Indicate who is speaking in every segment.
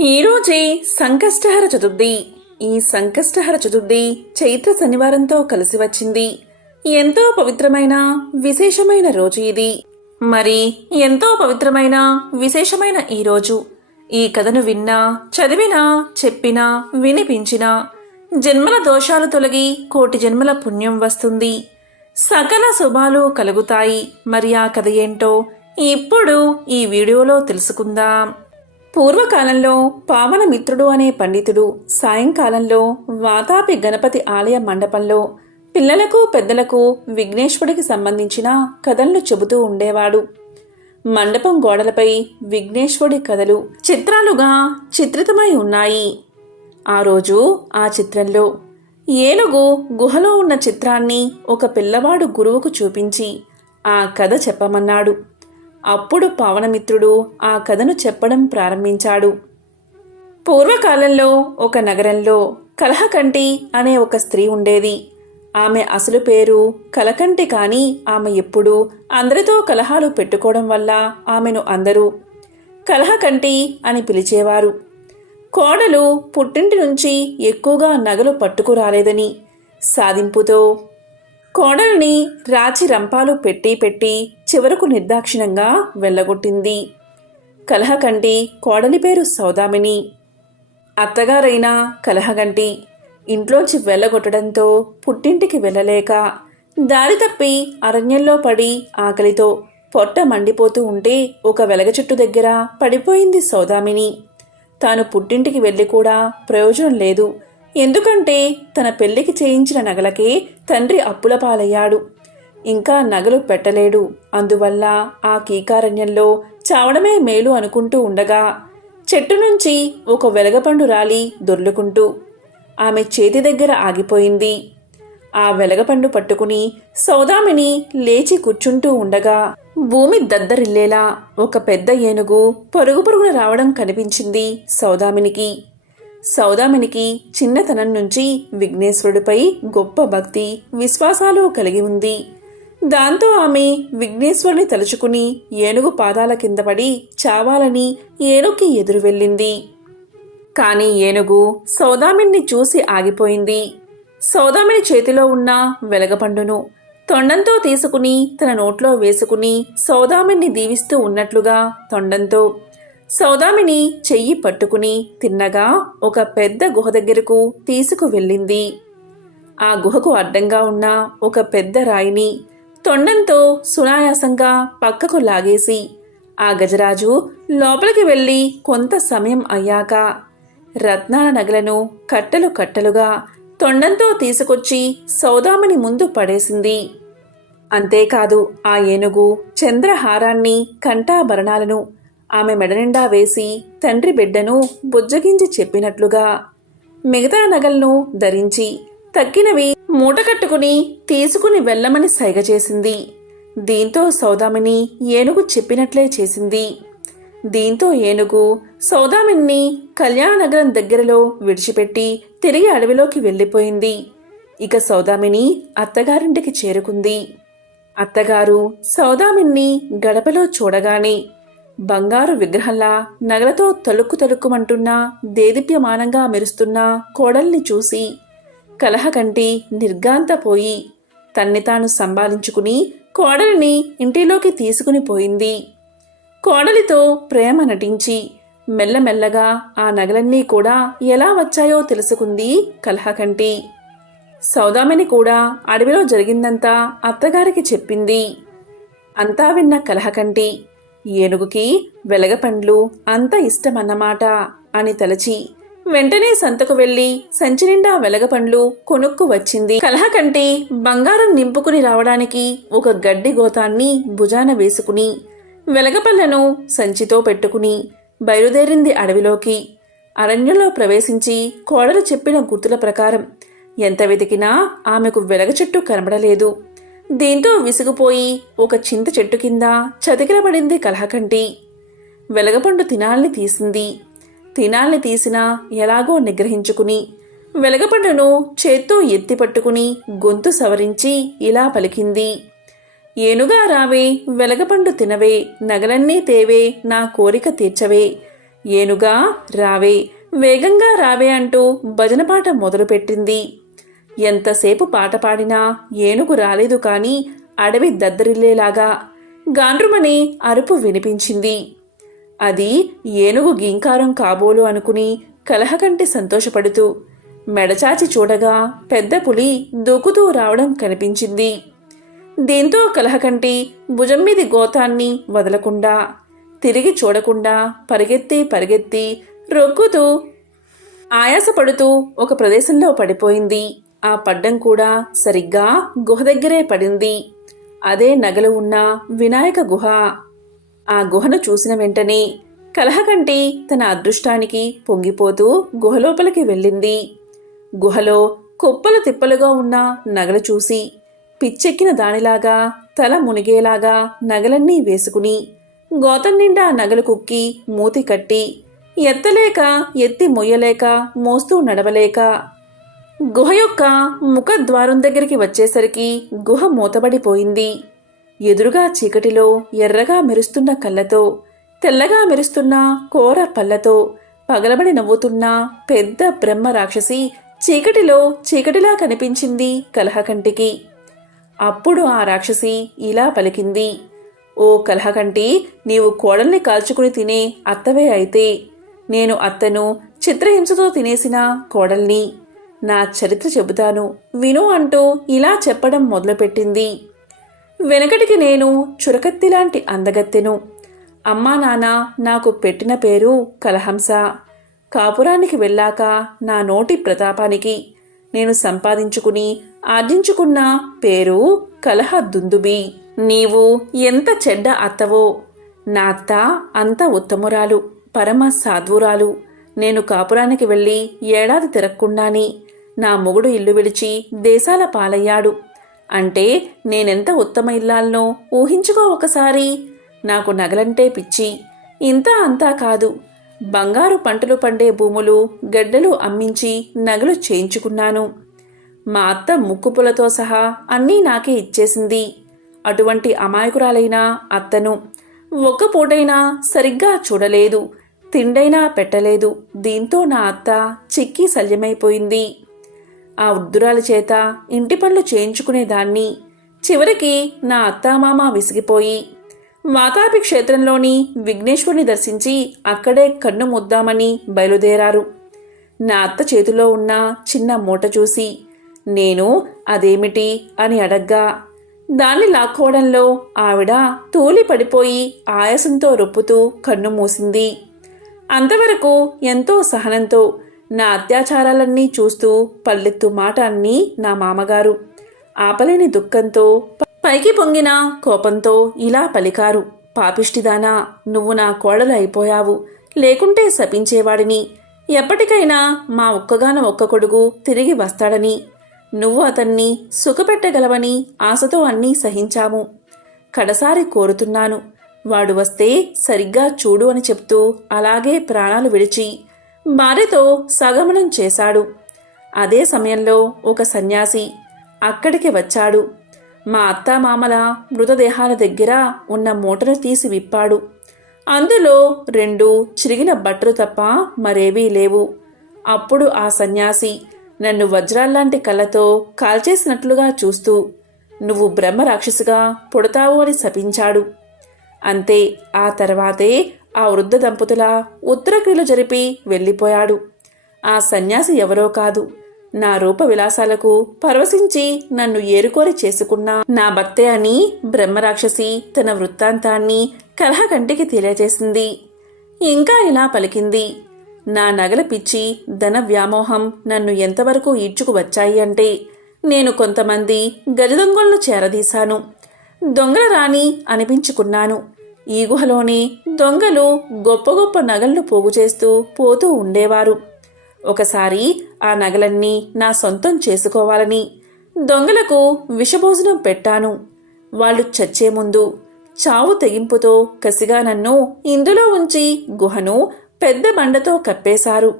Speaker 1: ఈరోజే సంకష్టహర చతుర్థి. ఈ సంకష్టహర చతుర్థి చైత్ర శనివారంతో కలిసి వచ్చింది. ఎంతో పవిత్రమైన విశేషమైన రోజు ఇది. మరి ఎంతో పవిత్రమైన విశేషమైన ఈ రోజు? ఈ కథను విన్నా చదివినా చెప్పినా వినిపించినా జన్మల దోషాలు తొలగి కోటి జన్మల పుణ్యం వస్తుంది. సకల శుభాలు కలుగుతాయి. మరి ఆ కథ ఏంటో ఇప్పుడు ఈ వీడియోలో తెలుసుకుందాం. పూర్వకాలంలో పావన మిత్రుడు అనే పండితుడు సాయంకాలంలో వాతాపి గణపతి ఆలయ మండపంలో పిల్లలకు పెద్దలకు విఘ్నేశ్వరుడికి సంబంధించిన కథలను చెబుతూ ఉండేవాడు. మండపం గోడలపై విఘ్నేశ్వరుడి కథలు చిత్రాలుగా చిత్రితమై ఉన్నాయి. ఆ రోజు ఆ చిత్రంలో ఏనుగు గుహలో ఉన్న చిత్రాన్ని ఒక పిల్లవాడు గురువుకు చూపించి ఆ కథ చెప్పమన్నాడు. అప్పుడు పవనమిత్రుడు ఆ కథను చెప్పడం ప్రారంభించాడు. పూర్వకాలంలో ఒక నగరంలో కలహకంటి అనే ఒక స్త్రీ ఉండేది. ఆమె అసలు పేరు కలకంటి కానీ ఆమె ఎప్పుడూ అందరితో కలహాలు పెట్టుకోవడం వల్ల ఆమెను అందరూ కలహకంటి అని పిలిచేవారు. కోడలు పుట్టింటి నుంచి ఎక్కువగా నగలు పట్టుకురాలేదని సాధింపుతో కోడల్ని రాచి రంపాలు పెట్టి పెట్టి చివరకు నిర్దాక్షిణంగా వెళ్ళగొట్టింది. కలహకంటి కోడలి పేరు సౌదామిని. అత్తగారైన కలహగంటి ఇంట్లోంచి వెళ్ళగొట్టడంతో పుట్టింటికి వెళ్ళలేక దారి తప్పి అరణ్యంలో పడి ఆకలితో పొట్ట మండిపోతూ ఉంటే ఒక వెలగ చెట్టు దగ్గర పడిపోయింది సౌదామిని. తాను పుట్టింటికి వెళ్ళి కూడా ప్రయోజనం లేదు. ఎందుకంటే తన పెళ్ళికి చేయించిన నగలకే తండ్రి అప్పుల పాలయ్యాడు. ఇంకా నగలు పెట్టలేడు. అందువల్ల ఆ కీకారణ్యంలో చావడమే మేలు అనుకుంటూ ఉండగా చెట్టు నుంచి ఒక వెలగపండు రాలి దొర్లుకుంటూ ఆమె చేతి దగ్గర ఆగిపోయింది. ఆ వెలగపండు పట్టుకుని సౌదామిని లేచి కూర్చుంటూ ఉండగా భూమి దద్దరిల్లేలా ఒక పెద్ద ఏనుగు పరుగు పరుగున రావడం కనిపించింది సౌదామినికి. సౌదామినికి చిన్నతనం నుంచి విఘ్నేశ్వరుడిపై గొప్ప భక్తి విశ్వాసాలు కలిగి ఉంది. దాంతో ఆమె విఘ్నేశ్వరుని తలుచుకుని ఏనుగు పాదాల కింద పడి చావాలని ఏనుగుకి ఎదురు వెళ్ళింది. కాని ఏనుగు సౌదామిని చూసి ఆగిపోయింది. సౌదామిని చేతిలో ఉన్న వెలగపండును తొండంతో తీసుకుని తన నోట్లో వేసుకుని సౌదామిని దీవిస్తూ ఉన్నట్లుగా తొండంతో సౌదామిని చెయ్యి పట్టుకుని తిన్నగా ఒక పెద్ద గుహ దగ్గరకు తీసుకువెళ్ళింది ఆ గుహకు అడ్డంగా ఉన్న ఒక పెద్ద రాయిని తొండంతో సునాయాసంగా పక్కకు లాగేసి ఆ గజరాజు లోపలికి వెళ్ళి కొంత సమయం అయ్యాక రత్నాల నగలను కట్టలు కట్టలుగా తొండంతో తీసుకొచ్చి సౌదామిని ముందు పడేసింది. అంతేకాదు ఆ ఏనుగు చంద్రహారాన్ని కంఠాభరణాలను ఆమె మెడనిండా వేసి తండ్రి బిడ్డను బుజ్జగించి చెప్పినట్లుగా మిగతా నగలను ధరించి తగ్గినవి మూట కట్టుకుని తీసుకుని వెళ్ళమని సైగ చేసింది. దీంతో సౌదామిని ఏనుగు చెప్పినట్లే చేసింది. దీంతో ఏనుగు సౌదామిని కళ్యాణనగరం దగ్గరలో విడిచిపెట్టి తిరిగి అడవిలోకి వెళ్ళిపోయింది. ఇక సౌదామిని అత్తగారింటికి చేరుకుంది. అత్తగారు సౌదామిని గడపలో చూడగానే బంగారు విగ్రహంలా నగలతో తలుక్కు తలుక్కుమంటున్నా దేదీప్యమానంగా మెరుస్తున్న కోడల్ని చూసి కలహకంటి నిర్గాంతపోయి తన్ని తాను సంభాలించుకుని కోడలిని ఇంటిలోకి తీసుకుని పోయింది. కోడలితో ప్రేమ నటించి మెల్లమెల్లగా ఆ నగలన్నీ కూడా ఎలా వచ్చాయో తెలుసుకుంది కలహకంటి సౌదామిని కూడా అడవిలో జరిగిందంతా అత్తగారికి చెప్పింది. అంతా విన్న కలహకంటి ఏనుగుకి వెలగపండ్లు అంత ఇష్టమన్నమాట అని తలచి వెంటనే సంతకు వెళ్ళి సంచి నిండా వెలగపండ్లు కొనుక్కు వచ్చింది. కలహకంటి బంగారం నింపుకుని రావడానికి ఒక గడ్డి గోతాన్ని భుజాన వేసుకుని వెలగపళ్ళను సంచితో పెట్టుకుని బయలుదేరింది అడవిలోకి. అరణ్యంలో ప్రవేశించి కోడలు చెప్పిన గుర్తుల ప్రకారం ఎంత వెతికినా ఆమెకు వెలగ చెట్టు కనబడలేదు. దీంతో విసిగిపోయి ఒక చింత చెట్టు కింద చతికిలబడింది కలహకంటి. వెలగపండు తినాల్ని తీసింది. తినాల్ని తీసినా ఎలాగో నిగ్రహించుకుని వెలగపండును చేత్తో ఎత్తి పట్టుకుని గొంతు సవరించి ఇలా పలికింది. ఏనుగా రావే వెలగపండు తినవే నగలన్నీ తేవే నా కోరిక తీర్చవే. ఏనుగా రావే వేగంగా రావే అంటూ భజన పాట మొదలుపెట్టింది. ఎంతసేపు పాట పాడినా ఏనుగు రాలేదు కాని అడవి దద్దరిల్లేలాగా. గాండ్రుమని అరుపు వినిపించింది. అది ఏనుగు గీంకారం కాబోలు అనుకుని కలహకంటి సంతోషపడుతూ మెడచాచి చూడగా పెద్ద పులి దూకుతూ రావడం కనిపించింది. దీంతో కలహకంటి భుజం మీది గోతాన్ని వదలకుండా తిరిగి చూడకుండా పరిగెత్తి పరిగెత్తి రొక్కుతూ ఆయాసపడుతూ ఒక ప్రదేశంలో పడిపోయింది. ఆ పడ్డం కూడా సరిగ్గా గుహ దగ్గరే పడింది. అదే నగలు ఉన్న వినాయక గుహ. ఆ గుహను చూసిన వెంటనే కలహకంటి తన అదృష్టానికి పొంగిపోతూ గుహలోపలికి వెళ్ళింది. గుహలో కుప్పలు తిప్పలుగా ఉన్న నగలు చూసి పిచ్చెక్కిన దానిలాగా తల మునిగేలాగా నగలన్నీ వేసుకుని గోతం నిండా నగలు కుక్కి మూతి కట్టి ఎత్తలేక ఎత్తి మొయ్యలేక మోస్తూ నడవలేక గుహ యొక్క ముఖద్వారం దగ్గరికి వచ్చేసరికి గుహ మూతబడిపోయింది. ఎదురుగా చీకటిలో ఎర్రగా మెరుస్తున్న కళ్ళతో తెల్లగా మెరుస్తున్న కోర పళ్ళతో పగలబడి నవ్వుతున్న పెద్ద బ్రహ్మ రాక్షసి చీకటిలో చీకటిలా కనిపించింది కలహకంటికి. అప్పుడు ఆ రాక్షసి ఇలా పలికింది ఓ కలహకంటి నీవు కోడల్ని కాల్చుకుని తినే అత్తవే అయితే. నేను అత్తను చిత్రహింసతో తినేసిన కోడల్ని. నా చరిత్ర చెబుతాను. విను అంటూ ఇలా చెప్పడం మొదలుపెట్టింది. వెనకటికి నేను చురకత్తిలాంటి అందగత్తెను. అమ్మా నాన్న నాకు పెట్టిన పేరు కలహంస. కాపురానికి వెళ్ళాక నా నోటి ప్రతాపానికి నేను సంపాదించుకుని ఆర్జించుకున్న పేరు కలహ దుందుబి. నీవు ఎంత చెడ్డ అత్తవో. నా అత్త అంత ఉత్తమురాలు పరమ సాధ్వురాలు. నేను కాపురానికి వెళ్ళి ఏడాది తిరగకుండాని నా మొగుడు ఇల్లు విడిచి దేశాల పాలయ్యాడు. అంటే నేనెంత ఉత్తమ ఇల్లాలనో ఊహించుకో ఒకసారి. నాకు నగలంటే పిచ్చి. ఇంత అంతా కాదు. బంగారు పంటలు పండే భూములు గడ్డలు అమ్మించి నగలు చేయించుకున్నాను. మా అత్త ముక్కుపులతో సహా అన్నీ నాకే ఇచ్చేసింది. అటువంటి అమాయకురాలైన అత్తను ఒక్క పూటైనా సరిగ్గా చూడలేదు. తిండైనా పెట్టలేదు. దీంతో నా అత్త చిక్కి శల్యమైపోయింది. ఆ వృద్ధురాలి చేత ఇంటి పనులు చేయించుకునేదాన్ని. చివరికి నా అత్తామామ విసిగిపోయి వాతాపి క్షేత్రంలోని విఘ్నేశ్వరుని దర్శించి అక్కడే కన్ను ముద్దామని బయలుదేరారు. నా అత్త చేతిలో ఉన్న చిన్న మూట చూసి నేను అదేమిటి? అని అడగ్గా దాన్ని లాక్కోవడంలో ఆవిడ తూలి పడిపోయి ఆయాసంతో రొప్పుతూ కన్ను మూసింది. అంతవరకు ఎంతో సహనంతో నా అత్యాచారాలన్నీ చూస్తూ పల్లెత్తు మాట అన్నీ నా మామగారు. ఆపలేని దుఃఖంతో పైకి పొంగిన కోపంతో ఇలా పలికారు. పాపిష్టిదానా నువ్వు నా కోడలు అయిపోయావు. లేకుంటే శపించేవాడిని. ఎప్పటికైనా మా ఒక్కగాన ఒక్క కొడుకు తిరిగి వస్తాడని. నువ్వు అతన్ని సుఖపెట్టగలవని ఆశతో అన్నీ సహించాము. కడసారి కోరుతున్నాను. వాడు వస్తే సరిగ్గా చూడు అని చెప్తూ అలాగే ప్రాణాలు విడిచి భార్యతో సగమనం చేశాడు. అదే సమయంలో ఒక సన్యాసి అక్కడికి వచ్చాడు. మా అత్తామామల మృతదేహాల దగ్గర ఉన్న మూటను తీసి విప్పాడు. అందులో రెండు చిరిగిన బట్టలు తప్ప మరేవీ లేవు. అప్పుడు ఆ సన్యాసి నన్ను వజ్రాల్లాంటి కళ్ళతో కాల్చేసినట్లుగా చూస్తూ నువ్వు బ్రహ్మ రాక్షసిగా పుడతావు అని శపించాడు. అంతే ఆ తర్వాతే ఆ వృద్ధ దంపతుల ఉత్తరక్రియలు జరిపి వెళ్ళిపోయాడు. ఆ సన్యాసి ఎవరో కాదు. నా రూప విలాసాలకు పరవశించి నన్ను ఏరుకోరి చేసుకున్న నా భక్తే అని బ్రహ్మరాక్షసి తన వృత్తాంతాన్ని కలహకంటికి తెలియజేసింది. ఇంకా ఇలా పలికింది? నా నగల పిచ్చి ధన వ్యామోహం నన్ను ఎంతవరకు ఈడ్చుకు వచ్చాయి అంటే నేను కొంతమంది గజదొంగలను చేరదీశాను. దొంగల రాణి అనిపించుకున్నాను. ఈ గుహలోని దొంగలు గొప్ప గొప్ప నగలను పోగు చేస్తూ పోతూ ఉండేవారు. ఒకసారి ఆ నగలన్నీ నా సొంతం చేసుకోవాలని దొంగలకు విషభోజనం పెట్టాను. వాళ్ళు చచ్చే ముందు చావు తెగింపుతో కసిగా నన్ను ఇందులో ఉంచి గుహను పెద్ద బండతో కప్పేశారు.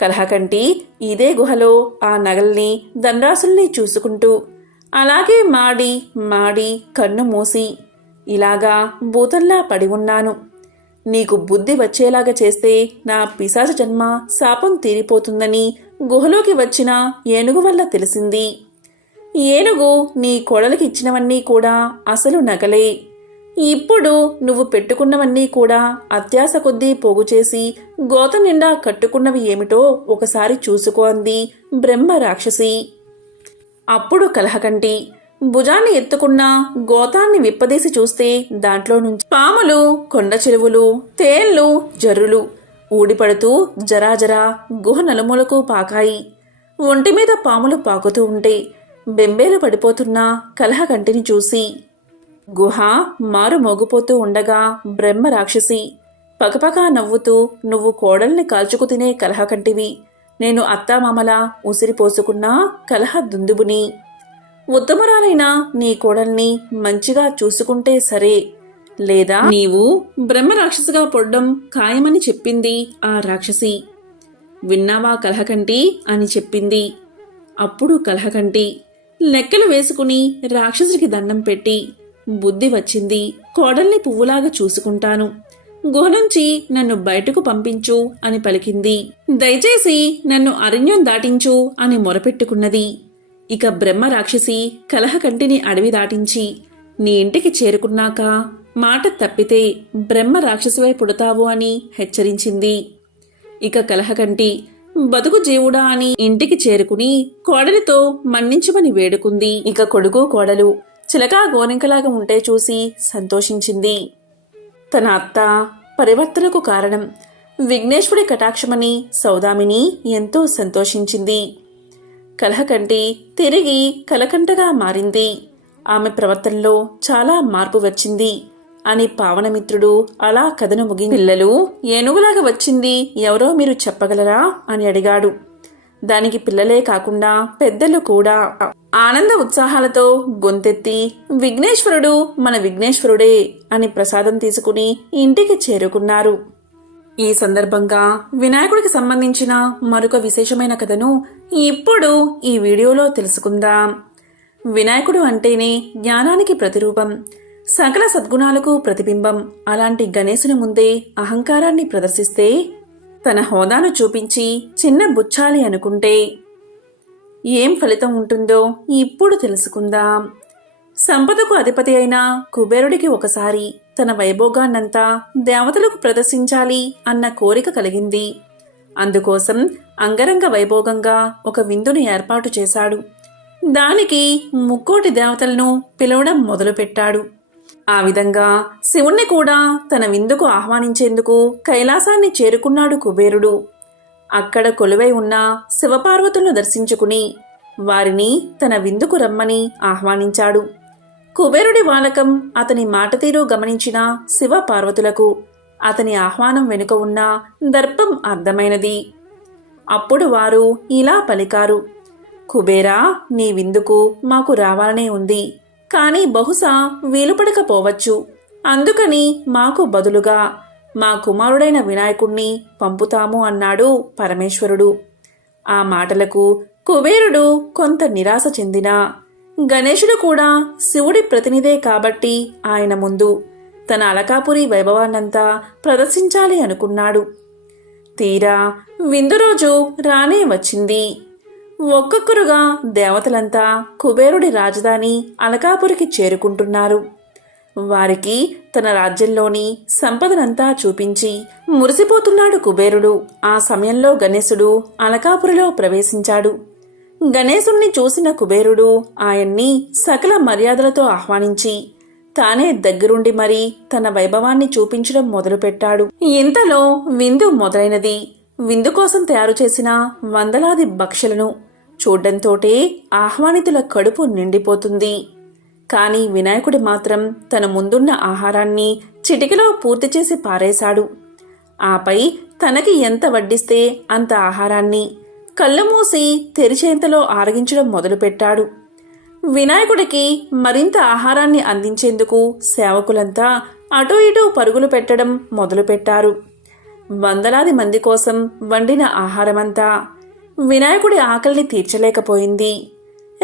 Speaker 1: కలహకంటి ఇదే గుహలో ఆ నగల్ని దండాసుల్ని చూసుకుంటూ అలాగే మాడి మాడి కన్ను మూసి ఇలాగా భూతంలా పడి ఉన్నాను. నీకు బుద్ధి వచ్చేలాగా చేస్తే నా పిశాచ జన్మ శాపం తీరిపోతుందని గుహలోకి వచ్చిన ఏనుగు వల్ల తెలిసింది. ఏనుగు నీ కోడలికి ఇచ్చినవన్నీ కూడా అసలు నగలే. ఇప్పుడు నువ్వు పెట్టుకున్నవన్నీ కూడా అత్యాస కొద్దీ పోగు చేసి గోత నిండా కట్టుకున్నవి ఏమిటో ఒకసారి చూసుకో అంది బ్రహ్మ రాక్షసి. అప్పుడు కలహకంటి భుజాన్ని ఎత్తుకున్న గోతాన్ని విప్పదీసి చూస్తే దాంట్లో నుంచి పాములు కొండ చెరువులు తేళ్ళు జర్రులు ఊడిపడుతూ జరాజరా గుహ నలుమూలకు పాకాయి. ఒంటి మీద పాములు పాకుతూ ఉంటే బెంబేలు పడిపోతున్న కలహకంటిని చూసి. గుహ మారు మోగిపోతూ ఉండగా బ్రహ్మ రాక్షసి పకపకా నవ్వుతూ నువ్వు కోడల్ని కాల్చుకు తినే కలహకంటివి నేను అత్తామామలా ఉసిరిపోసుకున్న కలహ దుందుబుని. ఉత్తమరాలైన నీ కోడల్ని మంచిగా చూసుకుంటే సరే లేదా? నీవు బ్రహ్మ రాక్షసిగా పొడ్డం ఖాయమని చెప్పింది ఆ రాక్షసి. విన్నావా కలహకంటి అని చెప్పింది. అప్పుడు కలహకంటి లెక్కలు వేసుకుని రాక్షసుడికి దండం పెట్టి బుద్ధి వచ్చింది కోడల్ని పువ్వులాగా చూసుకుంటాను. గుహ నుంచి నన్ను బయటకు పంపించు అని పలికింది. దయచేసి నన్ను అరణ్యం దాటించు అని మొరపెట్టుకున్నది. ఇక బ్రహ్మ రాక్షసి కలహకంటిని అడవి దాటించి నీ ఇంటికి చేరుకున్నాక మాట తప్పితే బ్రహ్మ రాక్షసివై పుడతావు అని హెచ్చరించింది. ఇక కలహకంటి బతుకు జీవుడా అని ఇంటికి చేరుకుని కోడలితో మన్నించమని వేడుకుంది. ఇక కొడుకు కోడలు చిలకా గోనింకలాగా ఉంటే చూసి సంతోషించింది. తన అత్త పరివర్తనకు కారణం విఘ్నేశ్వరి కటాక్షమని సౌదామిని ఎంతో సంతోషించింది. కలహకంటి తిరిగి కలకంటగా మారింది. ఆమె ప్రవర్తనలో చాలా మార్పు వచ్చింది. అని పావనమిత్రుడు అలా కథను ముగి పిల్లలు ఏనుగులాగా వచ్చింది ఎవరో మీరు చెప్పగలరా? అని అడిగాడు. దానికి పిల్లలే కాకుండా పెద్దలు కూడా. ఆనంద ఉత్సాహాలతో గొంతెత్తి విఘ్నేశ్వరుడు మన విఘ్నేశ్వరుడే అని ప్రసాదం తీసుకుని ఇంటికి చేరుకున్నారు. ఈ సందర్భంగా వినాయకుడికి సంబంధించిన మరొక విశేషమైన కథను ఇప్పుడు ఈ వీడియోలో తెలుసుకుందాం. వినాయకుడు అంటేనే జ్ఞానానికి ప్రతిరూపం సకల సద్గుణాలకు ప్రతిబింబం. అలాంటి గణేశుని ముందే అహంకారాన్ని ప్రదర్శిస్తే తన హోదాను చూపించి చిన్న బుచ్చాలి అనుకుంటే ఏం ఫలితం ఉంటుందో ఇప్పుడు తెలుసుకుందాం. సంపదకు అధిపతి అయిన కుబేరుడికి ఒకసారి తన వైభోగాన్నంతా దేవతలకు ప్రదర్శించాలి అన్న కోరిక కలిగింది. అందుకోసం అంగరంగ వైభోగంగా ఒక విందును ఏర్పాటు చేశాడు. దానికి ముక్కోటి దేవతలను పిలవడం మొదలుపెట్టాడు. ఆ విధంగా శివుణ్ణి కూడా తన విందుకు ఆహ్వానించేందుకు కైలాసాన్ని చేరుకున్నాడు కుబేరుడు. అక్కడ కొలువై ఉన్న శివపార్వతులను దర్శించుకుని వారిని తన విందుకు రమ్మని ఆహ్వానించాడు. కుబేరుడి వాలకం అతని మాటతీరు గమనించిన శివ పార్వతులకు అతని ఆహ్వానం వెనుక ఉన్న దర్పం అర్థమైనది. అప్పుడు వారు ఇలా పలికారు కుబేరా నీ విందుకు మాకు రావాలనే ఉంది. కానీ బహుశా వీలుపడకపోవచ్చు. అందుకని మాకు బదులుగా మా కుమారుడైన వినాయకుణ్ణి పంపుతాము అన్నాడు పరమేశ్వరుడు. ఆ మాటలకు కుబేరుడు కొంత నిరాశ చెందినా గణేశుడు కూడా శివుడి ప్రతినిధే కాబట్టి ఆయన ముందు తన అలకాపురి వైభవాన్నంతా ప్రదర్శించాలి అనుకున్నాడు. తీరా విందు రోజు రానే వచ్చింది. ఒక్కొక్కరుగా దేవతలంతా కుబేరుడి రాజధాని అలకాపురికి చేరుకుంటున్నారు. వారికి తన రాజ్యంలోని సంపదనంతా చూపించి మురిసిపోతున్నాడు కుబేరుడు. ఆ సమయంలో గణేశుడు అలకాపురిలో ప్రవేశించాడు. గణేశుణ్ణి చూసిన కుబేరుడు ఆయన్ని సకల మర్యాదలతో ఆహ్వానించి తానే దగ్గరుండి మరీ తన వైభవాన్ని చూపించడం మొదలుపెట్టాడు. ఇంతలో విందు మొదలైనది. విందు కోసం తయారు చేసిన వందలాది భక్షలను చూడ్డంతోటే ఆహ్వానితుల కడుపు నిండిపోతుంది. కానీ వినాయకుడి మాత్రం తన ముందున్న ఆహారాన్ని చిటికలో పూర్తి చేసి పారేశాడు. ఆపై తనకి ఎంత వడ్డిస్తే అంత ఆహారాన్ని కళ్ళు మూసి తెరిచేంతలో ఆరగించడం మొదలుపెట్టాడు. వినాయకుడికి మరింత ఆహారాన్ని అందించేందుకు సేవకులంతా అటూ ఇటూ పరుగులు పెట్టడం మొదలుపెట్టారు. వందలాది మంది కోసం వండిన ఆహారమంతా వినాయకుడి ఆకలిని తీర్చలేకపోయింది.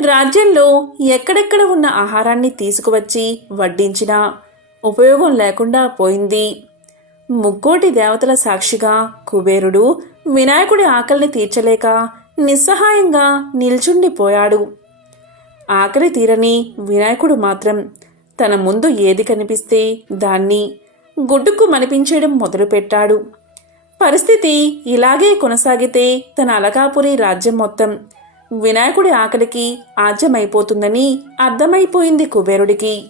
Speaker 1: రాజ్యంలో ఎక్కడెక్కడ ఉన్న ఆహారాన్ని తీసుకువచ్చి వడ్డించినా ఉపయోగం లేకుండా పోయింది. ముక్కోటి దేవతల సాక్షిగా కుబేరుడు వినాయకుడి ఆకలిని తీర్చలేక నిస్సహాయంగా నిల్చుండిపోయాడు. ఆకలి తీరని వినాయకుడు మాత్రం తన ముందు ఏది కనిపిస్తే దాన్ని గుడ్డుకు మనిపించడం మొదలుపెట్టాడు. పరిస్థితి ఇలాగే కొనసాగితే తన అలకాపురి రాజ్యం మొత్తం వినాయకుడి ఆకలికి ఆజ్యమైపోతుందని అర్థమైపోయింది కుబేరుడికి.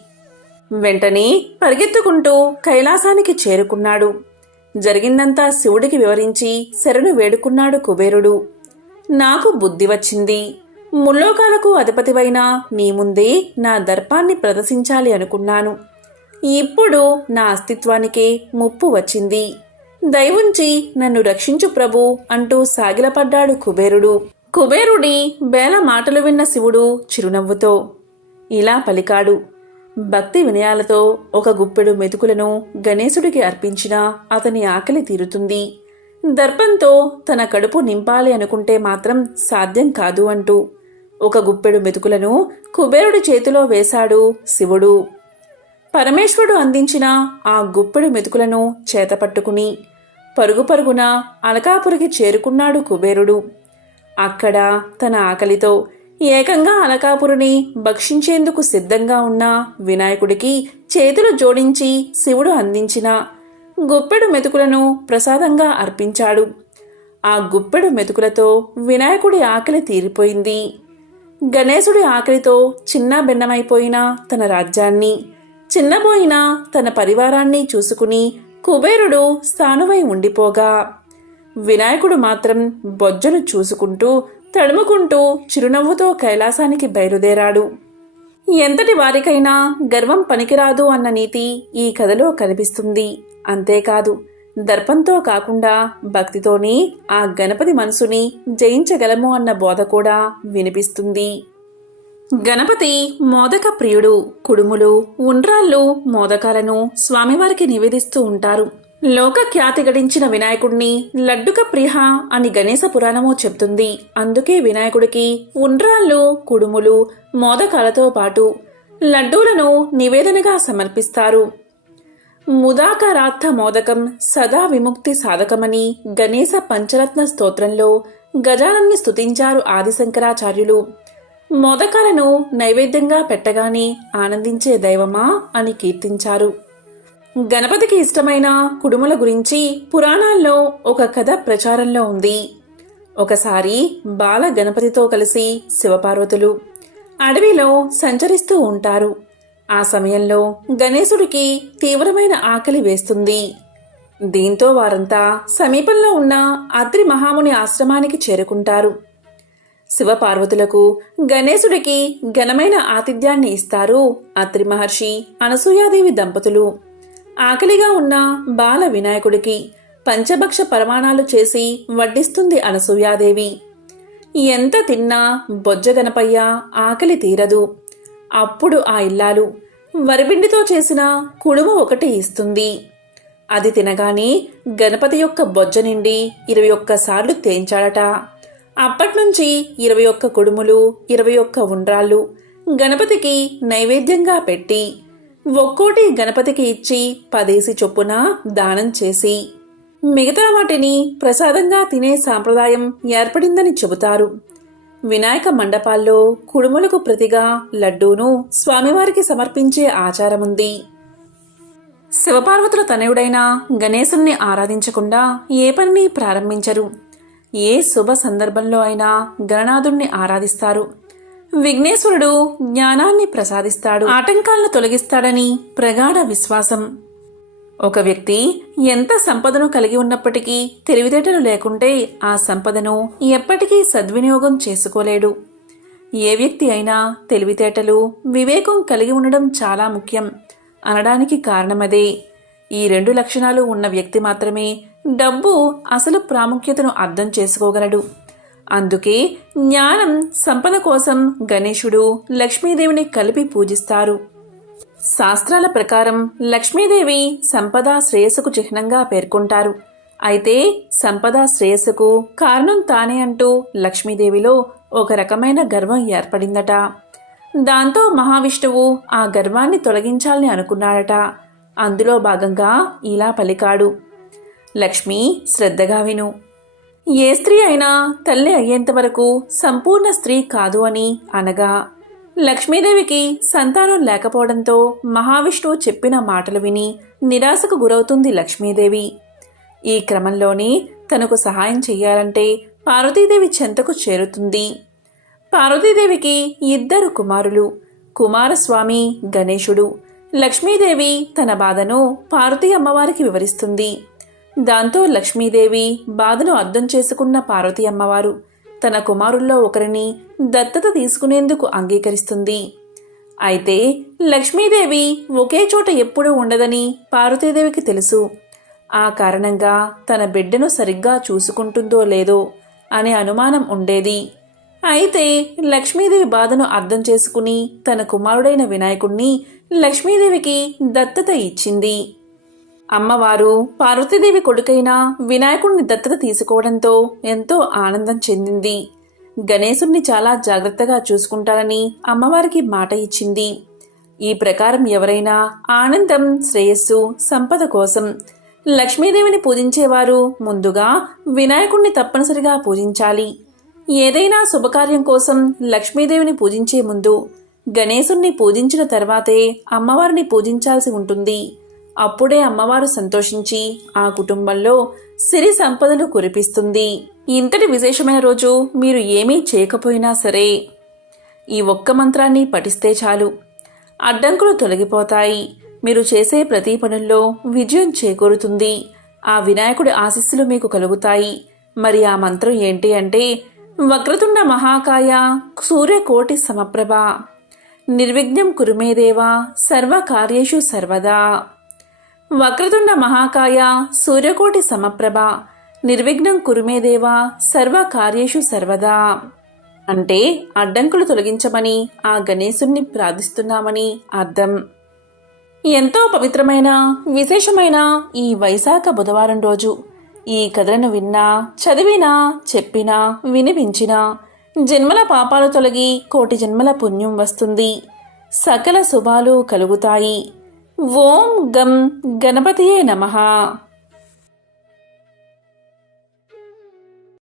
Speaker 1: వెంటనే పరిగెత్తుకుంటూ కైలాసానికి చేరుకున్నాడు. జరిగిందంతా శివుడికి వివరించి శరణు వేడుకున్నాడు కుబేరుడు. నాకు బుద్ధి వచ్చింది. ముల్లోకాలకు అధిపతివైన నీ ముందే నా దర్పాన్ని ప్రదర్శించాలి అనుకున్నాను. ఇప్పుడు నా అస్తిత్వానికే ముప్పు వచ్చింది. దయవుంచి నన్ను రక్షించు ప్రభు అంటూ సాగిలపడ్డాడు కుబేరుడు. కుబేరుడి బేల మాటలు విన్న శివుడు చిరునవ్వుతో ఇలా పలికాడు భక్తి వినయాలతో ఒక గుప్పెడు మెతుకులను గణేశుడికి అర్పించినా అతని ఆకలి తీరుతుంది. దర్పంతో తన కడుపు నింపాలి అనుకుంటే మాత్రం సాధ్యం కాదు అంటూ ఒక గుప్పెడు మెతుకులను కుబేరుడి చేతిలో వేశాడు శివుడు. పరమేశ్వరుడు అందించిన ఆ గుప్పెడు మెతుకులను చేతపట్టుకుని పరుగు పరుగున అలకాపురికి చేరుకున్నాడు కుబేరుడు. అక్కడ తన ఆకలితో ఏకంగా అలకాపురిని భక్షించేందుకు సిద్ధంగా ఉన్న వినాయకుడికి చేతులు జోడించి శివుడు అందించిన గుప్పెడు మెతుకులను ప్రసాదంగా అర్పించాడు. ఆ గుప్పెడు మెతుకులతో వినాయకుడి ఆకలి తీరిపోయింది. గణేశుడి ఆకలితో చిన్న భిన్నమైపోయిన తన రాజ్యాన్ని చిన్నబోయిన తన పరివారాన్ని చూసుకుని కుబేరుడు స్థానువై ఉండిపోగా. వినాయకుడు మాత్రం బొజ్జను చూసుకుంటూ తడుముకుంటూ చిరునవ్వుతో కైలాసానికి బయలుదేరాడు. ఎంతటి వారికైనా గర్వం పనికిరాదు అన్న నీతి ఈ కథలో కనిపిస్తుంది. అంతేకాదు దర్పంతో కాకుండా భక్తితోనే ఆ గణపతి మనసుని జయించగలము అన్న బోధ కూడా వినిపిస్తుంది. గణపతి మోదక ప్రియుడు కుడుములు ఉండ్రాళ్ళు మోదకాలను స్వామివారికి నివేదిస్తూ ఉంటారు. లోకఖ్యాతి గడించిన వినాయకుడిని లడ్డుక ప్రియ అని గణేశ పురాణము చెప్తుంది. అందుకే వినాయకుడికి ఉండ్రాళ్ళు కుడుములు మోదకాలతో పాటు లడ్డూలను నివేదనగా సమర్పిస్తారు. ముదాకరార్థ మోదకం సదా విముక్తి సాధకమని గణేశ పంచరత్న స్తోత్రంలో గజానన్ని స్తుతించారు ఆదిశంకరాచార్యులు. మోదకాలను నైవేద్యంగా పెట్టగానే ఆనందించే దైవమా అని కీర్తించారు. గణపతికి ఇష్టమైన కుడుముల గురించి పురాణాల్లో ఒక కథ ప్రచారంలో ఉంది. ఒకసారి బాల గణపతితో కలిసి శివపార్వతులు అడవిలో సంచరిస్తూ ఉంటారు. ఆ సమయంలో గణేశుడికి తీవ్రమైన ఆకలి వేస్తుంది. దీంతో వారంతా సమీపంలో ఉన్న అత్రి మహాముని ఆశ్రమానికి చేరుకుంటారు. శివపార్వతులకు గణేశుడికి ఘనమైన ఆతిథ్యాన్ని ఇస్తారు అత్రి మహర్షి అనసూయాదేవి దంపతులు. ఆకలిగా ఉన్న బాల వినాయకుడికి పంచభక్ష పరమాణాలు చేసి వడ్డిస్తుంది అనసూయాదేవి. ఎంత తిన్నా బొజ్జ గణపయ్య ఆకలి తీరదు. అప్పుడు ఆ ఇల్లాలు వరిపిండితో చేసిన కుడుము ఒకటి ఇస్తుంది. అది తినగానే గణపతి యొక్క బొజ్జ నిండి ఇరవై ఒక్కసార్లు తేంచాడట. అప్పట్నుంచి ఇరవై ఒక్క కుడుములు ఇరవై ఒక్క ఉండ్రాళ్ళు గణపతికి నైవేద్యంగా పెట్టి ఒక్కోటి గణపతికి ఇచ్చి పదేసి చొప్పున దానం చేసి మిగతా వాటిని ప్రసాదంగా తినే సాంప్రదాయం ఏర్పడిందని చెబుతారు. వినాయక మండపాల్లో కుడుములకు ప్రతిగా లడ్డూను స్వామివారికి సమర్పించే ఆచారముంది. శివపార్వతుల తనయుడైన గణేశుణ్ణి ఆరాధించకుండా ఏ పనిని ప్రారంభించరు. ఏ శుభ సందర్భంలో అయినా గణనాథుణ్ణి ఆరాధిస్తారు. విఘ్నేశ్వరుడు జ్ఞానాన్ని ప్రసాదిస్తాడు. ఆటంకాలను తొలగిస్తాడని ప్రగాఢ విశ్వాసం. ఒక వ్యక్తి ఎంత సంపదను కలిగి ఉన్నప్పటికీ తెలివితేటలు లేకుంటే ఆ సంపదను ఎప్పటికీ సద్వినియోగం చేసుకోలేడు. ఏ వ్యక్తి అయినా తెలివితేటలు వివేకం కలిగి ఉండడం చాలా ముఖ్యం. అనడానికి కారణమదే. ఈ రెండు లక్షణాలు ఉన్న వ్యక్తి మాత్రమే డబ్బు అసలు ప్రాముఖ్యతను అర్థం చేసుకోగలడు. అందుకే జ్ఞానం సంపద కోసం గణేశుడు లక్ష్మీదేవిని కలిపి పూజిస్తారు. శాస్త్రాల ప్రకారం లక్ష్మీదేవి సంపద శ్రేయస్సుకు చిహ్నంగా పేర్కొంటారు. అయితే సంపద శ్రేయస్సుకు కారణం తానే అంటూ లక్ష్మీదేవిలో ఒక రకమైన గర్వం ఏర్పడిందట. దాంతో మహావిష్ణువు ఆ గర్వాన్ని తొలగించాలని అనుకున్నాడట. అందులో భాగంగా ఇలా పలికాడు. లక్ష్మి శ్రద్ధగా విను. ఏ స్త్రీ అయినా తల్లి అయ్యేంత వరకు సంపూర్ణ స్త్రీ కాదు అని అనగా లక్ష్మీదేవికి సంతానం లేకపోవడంతో మహావిష్ణువు చెప్పిన మాటలు విని నిరాశకు గురవుతుంది లక్ష్మీదేవి. ఈ క్రమంలోనే తనకు సహాయం చెయ్యాలంటే పార్వతీదేవి చెంతకు చేరుతుంది. పార్వతీదేవికి ఇద్దరు కుమారులు కుమారస్వామి గణేశుడు. లక్ష్మీదేవి తన బాధను పార్వతీ అమ్మవారికి వివరిస్తుంది. దాంతో లక్ష్మీదేవి బాధను అర్థం చేసుకున్న పార్వతి అమ్మవారు తన కుమారుల్లో ఒకరిని దత్తత తీసుకునేందుకు అంగీకరిస్తుంది. అయితే లక్ష్మీదేవి ఒకే చోట ఎప్పుడూ ఉండదని పార్వతీదేవికి తెలుసు. ఆ కారణంగా తన బిడ్డను సరిగ్గా చూసుకుంటుందో లేదో అనే అనుమానం ఉండేది. అయితే లక్ష్మీదేవి బాధను అర్థం చేసుకుని తన కుమారుడైన వినాయకుణ్ణి లక్ష్మీదేవికి దత్తత ఇచ్చింది. అమ్మవారు పార్వతీదేవి కొడుకైన వినాయకుడిని దత్తత తీసుకోవడంతో ఎంతో ఆనందం చెందింది. గణేశుణ్ణి చాలా జాగ్రత్తగా చూసుకుంటానని అమ్మవారికి మాట ఇచ్చింది. ఈ ప్రకారం ఎవరైనా ఆనందం శ్రేయస్సు సంపద కోసం లక్ష్మీదేవిని పూజించేవారు ముందుగా వినాయకుణ్ణి తప్పనిసరిగా పూజించాలి. ఏదైనా శుభకార్యం కోసం లక్ష్మీదేవిని పూజించే ముందు గణేశుణ్ణి పూజించిన తర్వాతే అమ్మవారిని పూజించాల్సి ఉంటుంది. అప్పుడే అమ్మవారు సంతోషించి ఆ కుటుంబంలో సిరి సంపదలు కురిపిస్తుంది. ఇంతటి విశేషమైన రోజు మీరు ఏమీ చేయకపోయినా సరే ఈ ఒక్క మంత్రాన్ని పఠిస్తే చాలు. అడ్డంకులు తొలగిపోతాయి. మీరు చేసే ప్రతి పనుల్లో విజయం చేకూరుతుంది. ఆ వినాయకుడి ఆశీస్సులు మీకు కలుగుతాయి. మరి ఆ మంత్రం ఏంటి అంటే వక్రతుండ మహాకాయ సూర్యకోటి సమప్రభ. నిర్విఘ్నం కురుమేదేవా సర్వకార్యేషు సర్వదా. వక్రతుండ మహాకాయ సూర్యకోటి సమప్రభ నిర్విఘ్నం కురుమేదేవా సర్వకార్యేషు సర్వదా. అంటే అడ్డంకులు తొలగించమని ఆ గణేశుణ్ణి ప్రార్థిస్తున్నామని అర్థం. ఎంతో పవిత్రమైన విశేషమైన ఈ వైశాఖ బుధవారం రోజు. ఈ కథలను విన్నా చదివినా చెప్పినా వినిపించినా జన్మల పాపాలు తొలగి కోటి జన్మల పుణ్యం వస్తుంది. సకల శుభాలు కలుగుతాయి. ఓం గం గణపతియే నమః.